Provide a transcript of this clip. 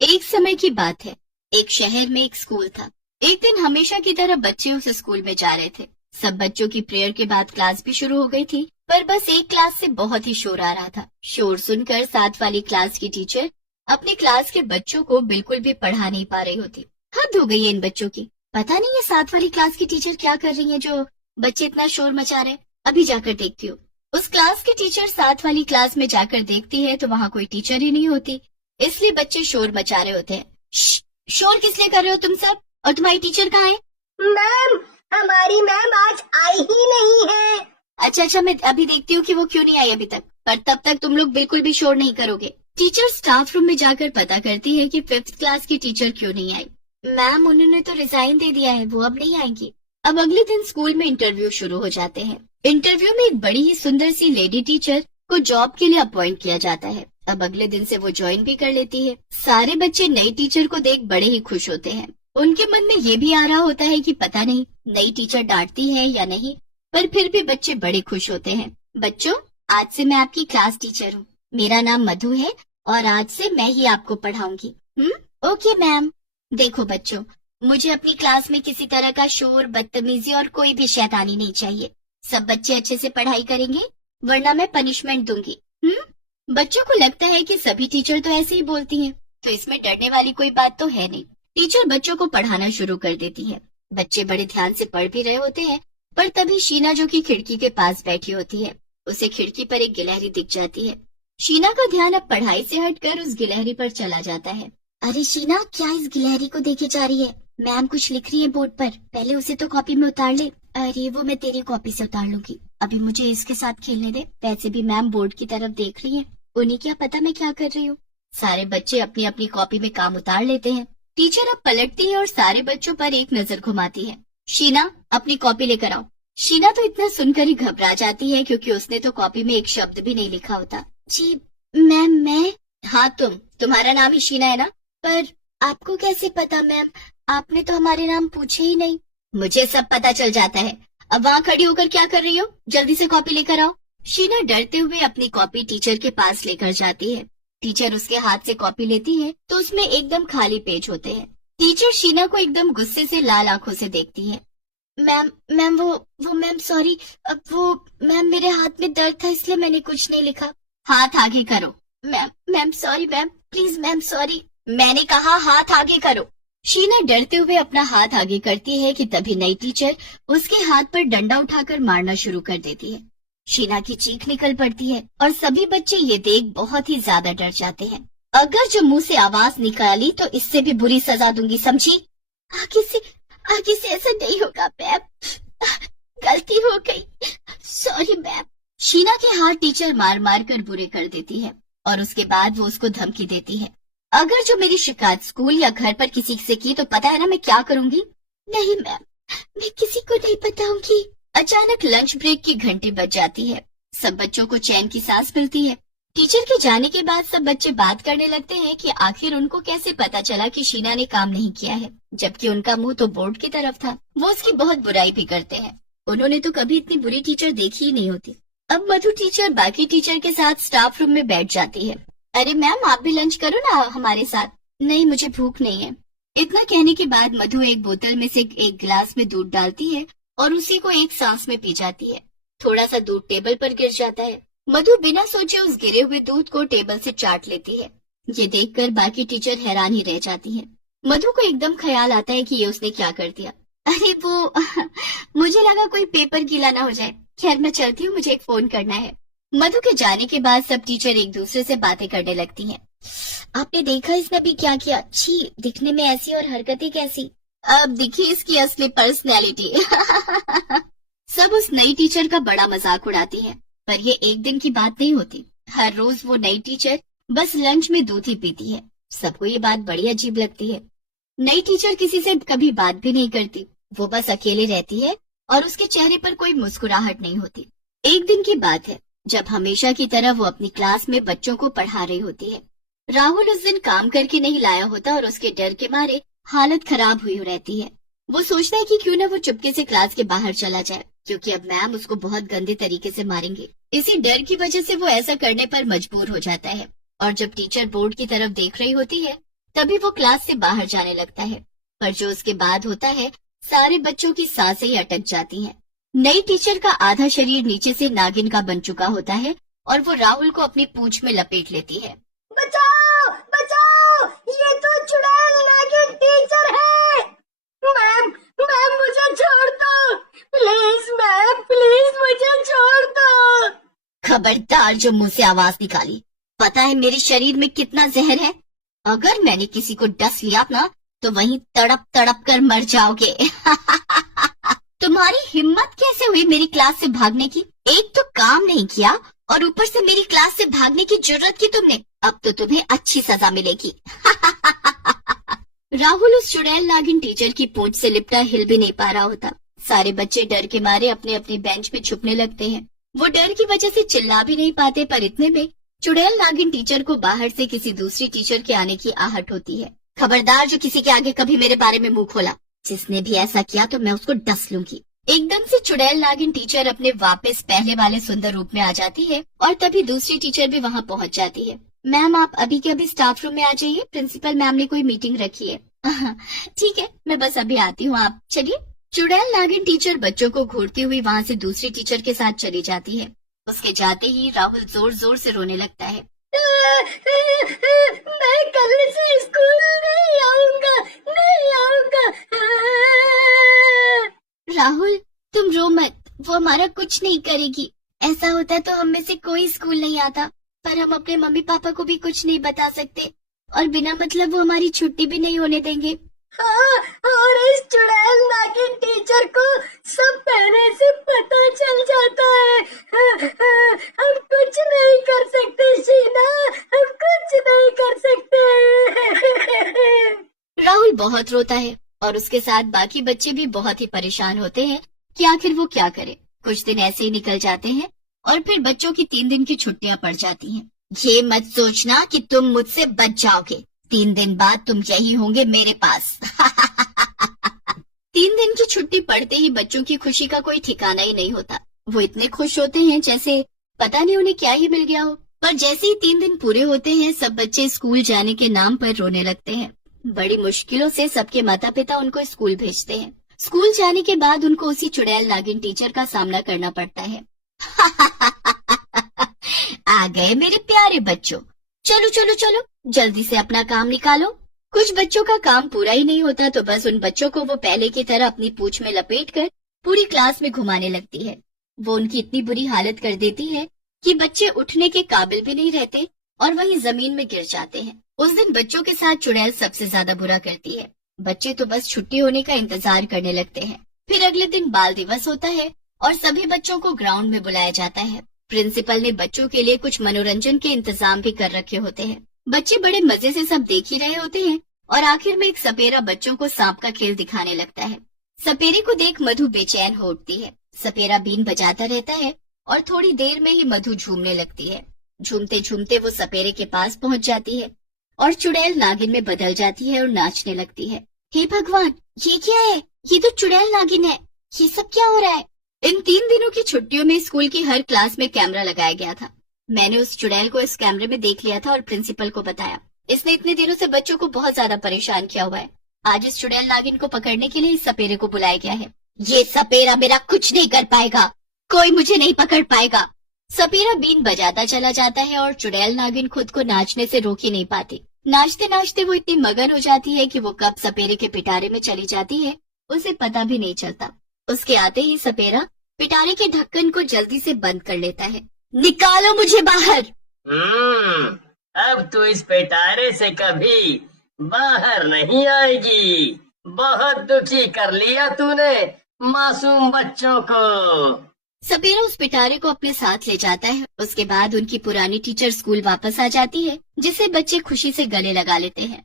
एक समय की बात है। एक शहर में एक स्कूल था। एक दिन हमेशा की तरह बच्चे उस स्कूल में जा रहे थे। सब बच्चों की प्रेयर के बाद क्लास भी शुरू हो गई थी, पर बस एक क्लास से बहुत ही शोर आ रहा था। शोर सुनकर साथ वाली क्लास की टीचर अपनी क्लास के बच्चों को बिल्कुल भी पढ़ा नहीं पा रही होती। हद हो गई है इन बच्चों की। पता नहीं ये साथ वाली क्लास की टीचर क्या कर रही है जो बच्चे इतना शोर मचा रहे हैं। अभी जाकर देखती हूँ। उस क्लास की टीचर साथ वाली क्लास में जाकर देखती है तो वहाँ कोई टीचर ही नहीं होती, इसलिए बच्चे शोर मचा रहे होते हैं। शोर किस लिए कर रहे हो तुम सब? और तुम्हारी टीचर कहाँ है? मैम, हमारी मैम आज आई ही नहीं है। अच्छा, मैं अभी देखती हूँ कि वो क्यों नहीं आई अभी तक, पर तब तक तुम लोग बिल्कुल भी शोर नहीं करोगे। टीचर स्टाफ रूम में जाकर पता करती है कि 5th क्लास की टीचर क्यों नहीं आई। मैम, उन्होंने तो रिजाइन दे दिया है, वो अब नहीं आएंगी। अब अगले दिन स्कूल में इंटरव्यू शुरू हो जाते हैं। इंटरव्यू में एक बड़ी ही सुंदर सी लेडी टीचर को जॉब के लिए अपॉइंट किया जाता है। अब अगले दिन से वो ज्वाइन भी कर लेती है। सारे बच्चे नई टीचर को देख बड़े ही खुश होते हैं। उनके मन में ये भी आ रहा होता है कि पता नहीं नई टीचर डांटती है या नहीं, पर फिर भी बच्चे बड़े खुश होते हैं। बच्चों, आज से मैं आपकी क्लास टीचर हूँ। मेरा नाम मधु है और आज से मैं ही आपको पढ़ाऊंगी। Okay ma'am. देखो बच्चों, मुझे अपनी क्लास में किसी तरह का शोर, बदतमीजी और कोई भी शैतानी नहीं चाहिए। सब बच्चे अच्छे से पढ़ाई करेंगे, वरना मैं पनिशमेंट दूंगी। बच्चों को लगता है कि सभी टीचर तो ऐसे ही बोलती हैं, तो इसमें डरने वाली कोई बात तो है नहीं। टीचर बच्चों को पढ़ाना शुरू कर देती है। बच्चे बड़े ध्यान से पढ़ भी रहे होते हैं, पर तभी शीना, जो कि खिड़की के पास बैठी होती है, उसे खिड़की पर एक गिलहरी दिख जाती है। शीना का ध्यान अब पढ़ाई से हटकर उस गिलहरी पर चला जाता है। अरे शीना, क्या इस गिलहरी को देखे जा रही है? मैम कुछ लिख रही है बोर्ड पर, पहले उसे तो कॉपी में उतार ले। अरे वो मैं तेरी कॉपी से उतार लूंगी, अभी मुझे इसके साथ खेलने दे। वैसे भी मैम बोर्ड की तरफ देख रही है, उन्हें क्या पता मैं क्या कर रही हूँ। सारे बच्चे अपनी अपनी कॉपी में काम उतार लेते हैं। टीचर अब पलटती है और सारे बच्चों पर एक नजर घुमाती है। शीना, अपनी कॉपी लेकर आओ। शीना तो इतना सुनकर ही घबरा जाती है, क्योंकि उसने तो कॉपी में एक शब्द भी नहीं लिखा होता। जी मैम, मैं? हाँ तुम्हारा नाम ही शीना है ना? पर आपको कैसे पता मैम? आपने तो हमारे नाम पूछे ही नहीं। मुझे सब पता चल जाता है। अब वहाँ खड़ी होकर क्या कर रही हो? जल्दी से कॉपी लेकर आओ। शीना डरते हुए अपनी कॉपी टीचर के पास लेकर जाती है। टीचर उसके हाथ से कॉपी लेती है तो उसमें एकदम खाली पेज होते हैं। टीचर शीना को एकदम गुस्से से लाल आंखों से देखती है। मैम वो मैम सॉरी, वो मैम मेरे हाथ में दर्द था इसलिए मैंने कुछ नहीं लिखा। हाथ आगे करो। Ma'am sorry ma'am, please ma'am sorry. मैंने कहा हाथ आगे करो। शीना डरते हुए अपना हाथ आगे करती है कि तभी नई टीचर उसके हाथ पर डंडा उठाकर मारना शुरू कर देती है। शीना की चीख निकल पड़ती है और सभी बच्चे ये देख बहुत ही ज्यादा डर जाते हैं। अगर जो मुंह से आवाज निकाली तो इससे भी बुरी सजा दूंगी, समझी? आगे से ऐसा नहीं होगा मैम, गलती हो गई, सॉरी मैम। शीना के हाथ टीचर मार मार कर बुरे कर देती है और उसके बाद वो उसको धमकी देती है, अगर जो मेरी शिकायत स्कूल या घर पर किसी से की तो पता है ना मैं क्या करूंगी? नहीं मैम, मैं किसी को नहीं बताऊंगी। अचानक लंच ब्रेक की घंटी बज जाती है। सब बच्चों को चैन की सांस मिलती है। टीचर के जाने के बाद सब बच्चे बात करने लगते हैं कि आखिर उनको कैसे पता चला कि शीना ने काम नहीं किया है, जबकि उनका मुंह तो बोर्ड की तरफ था। वो उसकी बहुत बुराई भी करते हैं। उन्होंने तो कभी इतनी बुरी टीचर देखी ही नहीं होती। अब मधु टीचर बाकी टीचर के साथ स्टाफ रूम में बैठ जाती है। अरे मैम, आप भी लंच करो ना हमारे साथ। नहीं, मुझे भूख नहीं है। इतना कहने के बाद मधु एक बोतल में से एक गिलास में दूध डालती है और उसी को एक सांस में पी जाती है। थोड़ा सा दूध टेबल पर गिर जाता है। मधु बिना सोचे उस गिरे हुए दूध को टेबल से चाट लेती है। ये देखकर बाकी टीचर हैरान ही रह जाती हैं। मधु को एकदम ख्याल आता है कि ये उसने क्या कर दिया। अरे वो मुझे लगा कोई पेपर गीला ना हो जाए। खैर मैं चलती हूँ, मुझे एक फोन करना है। मधु के जाने के बाद सब टीचर एक दूसरे से बातें करने लगती हैं। आपने देखा इसने अभी क्या किया? छी, दिखने में ऐसी और हरकतें कैसी। अब देखिए इसकी असली पर्सनैलिटी। सब उस नई टीचर का बड़ा मजाक उड़ाती हैं, पर ये एक दिन की बात नहीं होती। हर रोज वो नई टीचर बस लंच में दूध ही पीती है। सबको ये बात बड़ी अजीब लगती है। नई टीचर किसी से कभी बात भी नहीं करती, वो बस अकेले रहती है और उसके चेहरे पर कोई मुस्कुराहट नहीं होती। एक दिन की बात है जब हमेशा की तरह वो अपनी क्लास में बच्चों को पढ़ा रही होती है। राहुल उस दिन काम करके नहीं लाया होता और उसके डर के मारे हालत खराब हुई रहती है। वो सोचता है कि क्यों न वो चुपके से क्लास के बाहर चला जाए, क्योंकि अब मैम उसको बहुत गंदे तरीके से मारेंगे। इसी डर की वजह से वो ऐसा करने पर मजबूर हो जाता है और जब टीचर बोर्ड की तरफ देख रही होती है तभी वो क्लास से बाहर जाने लगता है, पर जो उसके बाद होता है, सारे बच्चों की सांसें ही अटक जाती हैं। नई टीचर का आधा शरीर नीचे से नागिन का बन चुका होता है और वो राहुल को अपनी पूंछ में लपेट लेती है। बचाओ बचाओ, ये तो चुड़ैल नागिन टीचर है। मैम मैम मुझे छोड़ दो, प्लीज मैम, प्लीज मुझे छोड़ दो। खबरदार जो मुंह से आवाज निकाली, पता है मेरे शरीर में कितना जहर है? अगर मैंने किसी को डस लिया ना तो वहीं तड़प तड़प कर मर जाओगे। तुम्हारी हिम्मत कैसे हुई मेरी क्लास से भागने की? एक तो काम नहीं किया और ऊपर से मेरी क्लास से भागने की जरूरत की तुमने। अब तो तुम्हें अच्छी सजा मिलेगी। राहुल उस चुड़ैल नागिन टीचर की पूंछ से लिपटा हिल भी नहीं पा रहा होता। सारे बच्चे डर के मारे अपने अपनी बेंच पे छुपने लगते हैं। वो डर की वजह से चिल्ला भी नहीं पाते, पर इतने में चुड़ैल नागिन टीचर को बाहर से किसी दूसरी टीचर के आने की आहट होती है। खबरदार जो किसी के आगे कभी मेरे बारे में मुंह खोला, जिसने भी ऐसा किया तो मैं उसको डस लूंगी। एकदम से चुड़ैल नागिन टीचर अपने वापस पहले वाले सुंदर रूप में आ जाती है और तभी दूसरी टीचर भी वहाँ पहुँच जाती है। मैम आप अभी के अभी स्टाफ रूम में आ जाइए, प्रिंसिपल मैम ने कोई मीटिंग रखी है। ठीक है, मैं बस अभी आती हूँ, आप चलिए। चुड़ैल नागिन टीचर बच्चों को घूरती हुई वहाँ से दूसरी टीचर के साथ चली जाती है। उसके जाते ही राहुल जोर जोर से रोने लगता है। मैं कल से स्कूल नहीं आऊंगा, नहीं आऊंगा। राहुल तुम रो मत, वो हमारा कुछ नहीं करेगी। ऐसा होता तो हम में से कोई स्कूल नहीं आता, पर हम अपने मम्मी पापा को भी कुछ नहीं बता सकते और बिना मतलब वो हमारी छुट्टी भी नहीं होने देंगे। हाँ, और इस चुड़ैल नागिन टीचर को सब पहले से पता चल जाता है। हम कुछ नहीं कर सकते शीना, हम कुछ नहीं कर सकते। राहुल बहुत रोता है और उसके साथ बाकी बच्चे भी बहुत ही परेशान होते हैं कि आखिर वो क्या करे। कुछ दिन ऐसे ही निकल जाते हैं और फिर बच्चों की 3 दिन की छुट्टियां पड़ जाती हैं। ये मत सोचना कि तुम मुझसे बच जाओगे, 3 दिन बाद तुम यही होंगे मेरे पास। 3 दिन की छुट्टी पड़ते ही बच्चों की खुशी का कोई ठिकाना ही नहीं होता। वो इतने खुश होते हैं जैसे पता नहीं उन्हें क्या ही मिल गया हो। पर जैसे ही 3 दिन पूरे होते हैं, सब बच्चे स्कूल जाने के नाम पर रोने लगते हैं। बड़ी मुश्किलों से सबके माता पिता उनको स्कूल भेजते हैं। स्कूल जाने के बाद उनको उसी चुड़ैल नागिन टीचर का सामना करना पड़ता है। आ गए मेरे प्यारे बच्चों, चलो चलो चलो जल्दी से अपना काम निकालो। कुछ बच्चों का काम पूरा ही नहीं होता तो बस उन बच्चों को वो पहले की तरह अपनी पूंछ में लपेटकर पूरी क्लास में घुमाने लगती है। वो उनकी इतनी बुरी हालत कर देती है कि बच्चे उठने के काबिल भी नहीं रहते और वहीं जमीन में गिर जाते हैं। उस दिन बच्चों के साथ चुड़ैल सबसे ज्यादा बुरा करती है। बच्चे तो बस छुट्टी होने का इंतजार करने लगते हैं। फिर अगले दिन बाल दिवस होता है और सभी बच्चों को ग्राउंड में बुलाया जाता है। प्रिंसिपल ने बच्चों के लिए कुछ मनोरंजन के इंतजाम भी कर रखे होते हैं। बच्चे बड़े मजे से सब देख ही रहे होते हैं और आखिर में एक सपेरा बच्चों को सांप का खेल दिखाने लगता है। सपेरे को देख मधु बेचैन हो उठती है। सपेरा बीन बजाता रहता है और थोड़ी देर में ही मधु झूमने लगती है। झूमते झूमते वो सपेरे के पास पहुंच जाती है और चुड़ैल नागिन में बदल जाती है और नाचने लगती है। हे भगवान, ये क्या है? ये तो चुड़ैल नागिन है। ये सब क्या हो रहा है? इन 3 दिनों की छुट्टियों में स्कूल की हर क्लास में कैमरा लगाया गया था। मैंने उस चुड़ैल को इस कैमरे में देख लिया था और प्रिंसिपल को बताया। इसने इतने दिनों से बच्चों को बहुत ज्यादा परेशान किया हुआ है। आज इस चुड़ैल नागिन को पकड़ने के लिए इस सपेरे को बुलाया गया है। ये सपेरा मेरा कुछ नहीं कर पाएगा, कोई मुझे नहीं पकड़ पाएगा। सपेरा बीन बजाता चला जाता है और चुड़ैल नागिन खुद को नाचने से रोक ही नहीं पाती। नाचते नाचते वो इतनी मगन हो जाती है कि वो कब सपेरे के पिटारे में चली जाती है उसे पता भी नहीं चलता। उसके आते ही सपेरा पिटारे के ढक्कन को जल्दी से बंद कर लेता है। निकालो मुझे बाहर। अब तो इस पिटारे से कभी बाहर नहीं आएगी। बहुत दुखी कर लिया तूने मासूम बच्चों को। सपेरा उस पिटारे को अपने साथ ले जाता है। उसके बाद उनकी पुरानी टीचर स्कूल वापस आ जाती है, जिसे बच्चे खुशी से गले लगा लेते हैं।